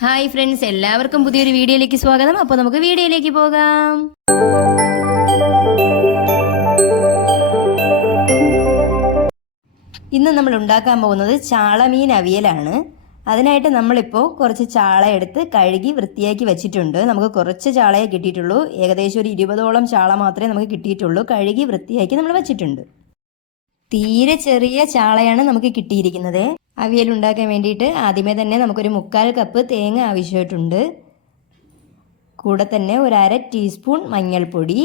Hi friends എല്ലാവർക്കും പുതിയൊരു വീഡിയോയിലേക്ക് സ്വാഗതം. അപ്പോൾ നമുക്ക് വീഡിയോയിലേക്ക് പോകാം. ഇന്ന് നമ്മൾ ഉണ്ടാക്കാൻ പോകുന്നത് ചാളമീൻ അവിയലാണ്. അതിനായിട്ട് നമ്മളിപ്പോൾ കുറച്ച് ചാള എടുത്ത് കഴുകി വൃത്തിയാക്കി വെച്ചിട്ടുണ്ട്. നമുക്ക് കുറച്ച് ചാളയെ കിട്ടിയിട്ടുള്ളൂ. ഏകദേശം ഒരു ഇരുപതോളം ചാള മാത്രമേ നമുക്ക് കിട്ടിയിട്ടുള്ളൂ. കഴുകി വൃത്തിയാക്കി നമ്മൾ വെച്ചിട്ടുണ്ട്. തീരെ ചെറിയ ചാളയാണ് നമുക്ക് കിട്ടിയിരിക്കുന്നത്. അവിയൽ ഉണ്ടാക്കാൻ വേണ്ടിയിട്ട് ആദ്യമേ തന്നെ നമുക്കൊരു മുക്കാൽ കപ്പ് തേങ്ങ ആവശ്യമായിട്ടുണ്ട്. കൂടെ തന്നെ ഒരു അര ടീസ്പൂൺ മഞ്ഞൾപ്പൊടി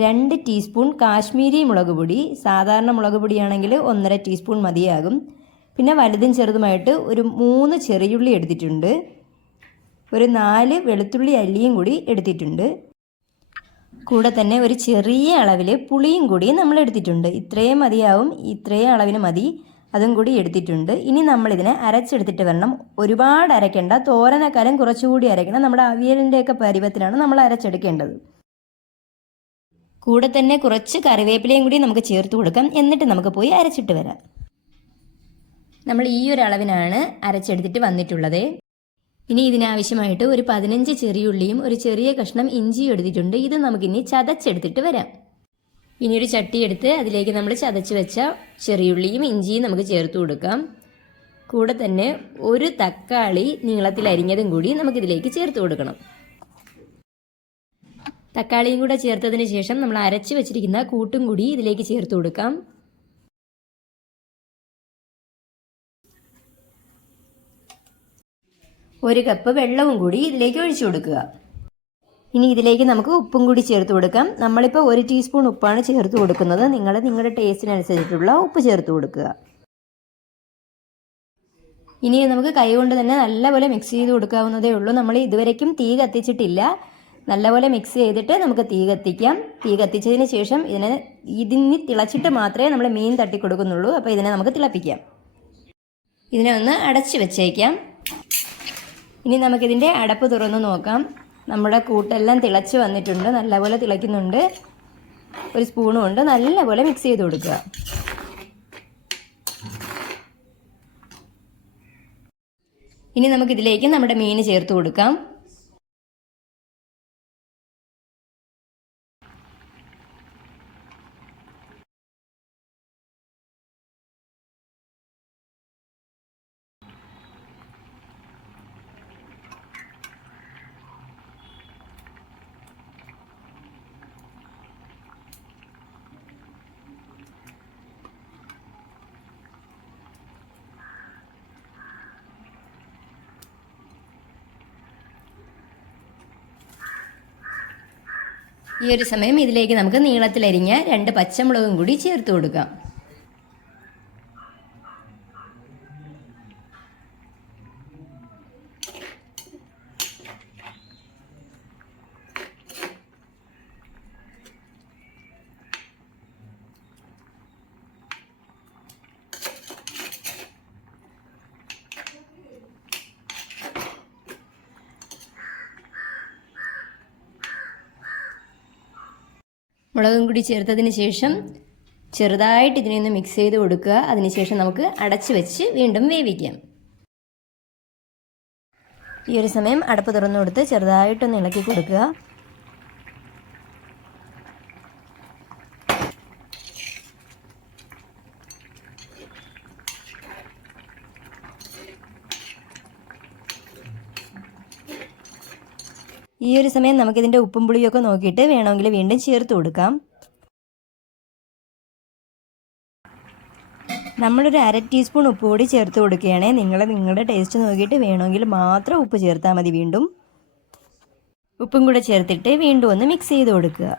രണ്ട് ടീസ്പൂൺ കാശ്മീരി മുളക് പൊടി സാധാരണ മുളക് പൊടിയാണെങ്കിൽ ഒന്നര ടീസ്പൂൺ മതിയാകും. പിന്നെ വലുതും ചെറുതുമായിട്ട് ഒരു മൂന്ന് ചെറിയുള്ളി എടുത്തിട്ടുണ്ട്. ഒരു നാല് വെളുത്തുള്ളി അല്ലിയും കൂടി എടുത്തിട്ടുണ്ട്. കൂടെ തന്നെ ഒരു ചെറിയ അളവിൽ പുളിയും കൂടി നമ്മൾ എടുത്തിട്ടുണ്ട്. ഇത്രയും മതിയാവും ഇത്രയും അളവിന് മതി. അതും കൂടി എടുത്തിട്ടുണ്ട്. ഇനി നമ്മളിതിനെ അരച്ചെടുത്തിട്ട് വരണം. ഒരുപാട് അരയ്ക്കേണ്ട തോരനക്കാലം കുറച്ചുകൂടി അരയ്ക്കണം നമ്മുടെ അവിയലിന്റെയൊക്കെ പരുവത്തിലാണ് നമ്മൾ അരച്ചെടുക്കേണ്ടത്. കൂടെ തന്നെ കുറച്ച് കറിവേപ്പിലയും കൂടി നമുക്ക് ചേർത്ത് കൊടുക്കാം. എന്നിട്ട് നമുക്ക് പോയി അരച്ചിട്ട് വരാം. നമ്മൾ ഈ ഒരു അളവിനാണ് അരച്ചെടുത്തിട്ട് വന്നിട്ടുള്ളത്. ഇനി ഇതിനാവശ്യമായിട്ട് ഒരു പതിനഞ്ച് ചെറിയുള്ളിയും ഒരു ചെറിയ കഷ്ണം ഇഞ്ചിയും എടുത്തിട്ടുണ്ട്. ഇത് നമുക്കിനി ചതച്ചെടുത്തിട്ട് വരാം. ഇനി ഒരു ചട്ടി എടുത്ത് അതിലേക്ക് നമ്മൾ ചതച്ച് വെച്ച ചെറിയുള്ളിയും ഇഞ്ചിയും നമുക്ക് ചേർത്ത് കൊടുക്കാം. കൂടെ തന്നെ ഒരു തക്കാളി നീളത്തിൽ അരിഞ്ഞതും കൂടി നമുക്കിതിലേക്ക് ചേർത്ത് കൊടുക്കണം. തക്കാളിയും കൂടെ ചേർത്തതിന് ശേഷം നമ്മൾ അരച്ച് വെച്ചിരിക്കുന്ന കൂട്ടും കൂടി ഇതിലേക്ക് ചേർത്ത് കൊടുക്കാം. ഒരു കപ്പ് വെള്ളവും കൂടി ഇതിലേക്ക് ഒഴിച്ചു കൊടുക്കുക. ഇനി ഇതിലേക്ക് നമുക്ക് ഉപ്പും കൂടി ചേർത്ത് കൊടുക്കാം. നമ്മളിപ്പോൾ ഒരു ടീസ്പൂൺ ഉപ്പാണ് ചേർത്ത് കൊടുക്കുന്നത്. നിങ്ങൾ നിങ്ങളുടെ ടേസ്റ്റിനനുസരിച്ചിട്ടുള്ള ഉപ്പ് ചേർത്ത് കൊടുക്കുക. ഇനി നമുക്ക് കൈകൊണ്ട് തന്നെ നല്ലപോലെ മിക്സ് ചെയ്ത് കൊടുക്കാവുന്നതേ ഉള്ളൂ. നമ്മൾ ഇതുവരേക്കും തീ കത്തിച്ചിട്ടില്ല. നല്ലപോലെ മിക്സ് ചെയ്തിട്ട് നമുക്ക് തീ കത്തിക്കാം. തീ കത്തിച്ചതിന് ശേഷം ഇതിനെ ഇതിന് തിളച്ചിട്ട് മാത്രമേ നമ്മൾ മീൻ തട്ടി കൊടുക്കുന്നുള്ളൂ അപ്പോൾ ഇതിനെ നമുക്ക് തിളപ്പിക്കാം. ഇതിനെ ഒന്ന് അടച്ച് വെച്ചേക്കാം. ഇനി നമുക്കിതിന്റെ അടപ്പ് തുറന്ന് നോക്കാം. നമ്മുടെ കൂട്ടെല്ലാം തിളച്ച് വന്നിട്ടുണ്ട്. നല്ലപോലെ തിളയ്ക്കുന്നുണ്ട്. ഒരു സ്പൂണും ഉണ്ട്. നല്ലപോലെ മിക്സ് ചെയ്ത് കൊടുക്കുക. ഇനി നമുക്കിതിലേക്ക് നമ്മുടെ മീൻ ചേർത്ത് കൊടുക്കാം. ഈ ഒരു സമയം ഇതിലേക്ക് നമുക്ക് നീളത്തിലരിഞ്ഞ രണ്ട് പച്ചമുളകും കൂടി ചേർത്ത് കൊടുക്കാം. മുളകും കൂടി ചേർത്തതിന് ശേഷം ചെറുതായിട്ട് ഇതിനെ ഒന്ന് മിക്സ് ചെയ്ത് കൊടുക്കുക. അതിനുശേഷം നമുക്ക് അടച്ചു വെച്ച് വീണ്ടും വേവിക്കാം. ഈ ഒരു സമയം അടപ്പ് തുറന്നു കൊടുത്ത് ചെറുതായിട്ടൊന്ന് ഇളക്കി കൊടുക്കുക. ഈ ഒരു സമയം നമുക്കിതിന്റെ ഉപ്പും പുളിയൊക്കെ നോക്കിയിട്ട് വേണമെങ്കിൽ വീണ്ടും ചേർത്ത് കൊടുക്കാം. നമ്മളൊരു അര ടീസ്പൂൺ ഉപ്പ് കൂടി ചേർത്ത് കൊടുക്കുകയാണെ. നിങ്ങൾ നിങ്ങളുടെ ടേസ്റ്റ് നോക്കിയിട്ട് വേണമെങ്കിൽ മാത്രം ഉപ്പ് ചേർത്താൽ മതി വീണ്ടും. ഉപ്പും കൂടെ ചേർത്തിട്ട് വീണ്ടും ഒന്ന് മിക്സ് ചെയ്ത് കൊടുക്കുക.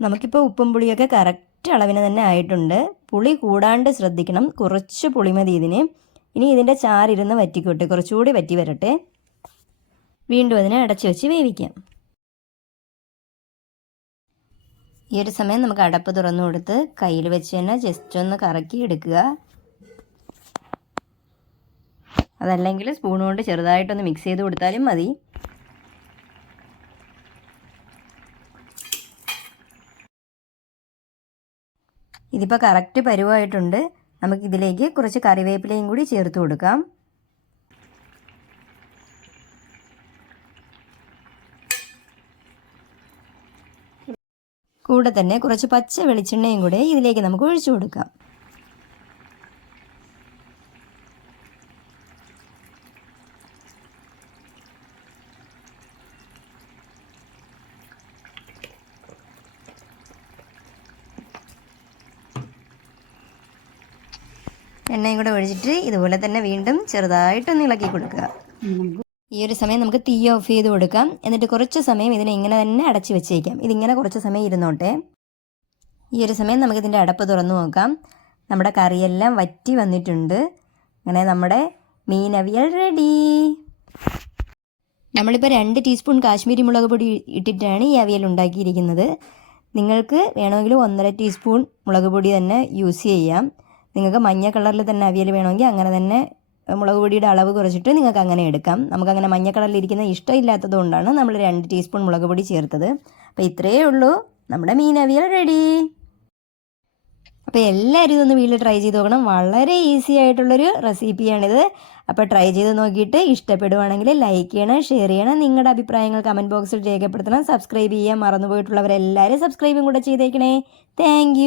നമുക്കിപ്പോൾ ഉപ്പും പുളിയൊക്കെ കറക്റ്റ് അളവിന് തന്നെ ആയിട്ടുണ്ട്. പുളി കൂടാണ്ട് ശ്രദ്ധിക്കണം. കുറച്ച് പുളി മതി ഇതിന്. ഇനി ഇതിന്റെ ചാറിരുന്ന് വറ്റിക്കോട്ടെ. കുറച്ചുകൂടി വറ്റി വരട്ടെ. വീണ്ടും അതിനെ അടച്ചു വെച്ച് വേവിക്കാം. ഈ ഒരു സമയം നമുക്ക് അടപ്പ് തുറന്നു കൊടുത്ത് കയ്യിൽ വെച്ച് തന്നെ ജസ്റ്റ് ഒന്ന് കറക്കി എടുക്കുക. അതല്ലെങ്കിൽ സ്പൂൺ കൊണ്ട് ചെറുതായിട്ടൊന്ന് മിക്സ് ചെയ്ത് കൊടുത്താലും മതി. ഇതിപ്പോൾ കറക്റ്റ് പരുവായിട്ടുണ്ട്. നമുക്കിതിലേക്ക് കുറച്ച് കറിവേപ്പിലയും കൂടി ചേർത്ത് കൊടുക്കാം. കൂടെ തന്നെ കുറച്ച് പച്ച വെളിച്ചെണ്ണയും കൂടെ ഇതിലേക്ക് നമുക്ക് ഒഴിച്ചു കൊടുക്കാം. എണ്ണയും കൂടെ ഒഴിച്ചിട്ട് ഇതുപോലെ തന്നെ വീണ്ടും ചെറുതായിട്ടൊന്ന് ഇളക്കി കൊടുക്കുക. ഈ ഒരു സമയം നമുക്ക് തീ ഓഫ് ചെയ്ത് കൊടുക്കാം. എന്നിട്ട് കുറച്ച് സമയം ഇതിനെ ഇങ്ങനെ തന്നെ അടച്ചു വെച്ചേക്കാം. ഇതിങ്ങനെ കുറച്ച് സമയം ഇരുന്നോട്ടെ. ഈ ഒരു സമയം നമുക്ക് ഇതിന്റെ അടപ്പ് തുറന്നു നോക്കാം. നമ്മുടെ കറിയെല്ലാം വറ്റി വന്നിട്ടുണ്ട്. അങ്ങനെ നമ്മുടെ മീനവിയൽ റെഡി നമ്മളിപ്പോൾ രണ്ട് ടീസ്പൂൺ കാശ്മീരി മുളക് പൊടി ഇട്ടിട്ടാണ് ഈ അവിയൽ ഉണ്ടാക്കിയിരിക്കുന്നത്. നിങ്ങൾക്ക് വേണമെങ്കിൽ ഒന്നര ടീസ്പൂൺ മുളക് പൊടി തന്നെ യൂസ് ചെയ്യാം. നിങ്ങൾക്ക് മഞ്ഞ കളറിൽ തന്നെ അവിയൽ വേണമെങ്കിൽ അങ്ങനെ തന്നെ മുളക് പൊടിയുടെ അളവ് കുറച്ചിട്ട് നിങ്ങൾക്ക് അങ്ങനെ എടുക്കാം. നമുക്കങ്ങനെ മഞ്ഞ കളറിൽ ഇരിക്കുന്ന ഇഷ്ടമില്ലാത്തത് കൊണ്ടാണ് നമ്മൾ രണ്ട് ടീസ്പൂൺ മുളക് പൊടി ചേർത്തത്. അപ്പോൾ ഇത്രയേ ഉള്ളൂ. നമ്മുടെ മീൻ അവിയൽ റെഡി അപ്പോൾ എല്ലാവരും ഇതൊന്ന് വീട്ടിൽ ട്രൈ ചെയ്ത് നോക്കണം. വളരെ ഈസി ആയിട്ടുള്ളൊരു റെസിപ്പിയാണിത് അപ്പോൾ ട്രൈ ചെയ്ത് നോക്കിയിട്ട് ഇഷ്ടപ്പെടുവാണെങ്കിൽ ലൈക്ക് ചെയ്യണം ഷെയർ ചെയ്യണം. നിങ്ങളുടെ അഭിപ്രായങ്ങൾ കമന്റ് ബോക്സിൽ രേഖപ്പെടുത്തണം. സബ്സ്ക്രൈബ് ചെയ്യാൻ മറന്നുപോയിട്ടുള്ളവരെല്ലാവരും സബ്സ്ക്രൈബും കൂടെ ചെയ്തേക്കണേ. താങ്ക്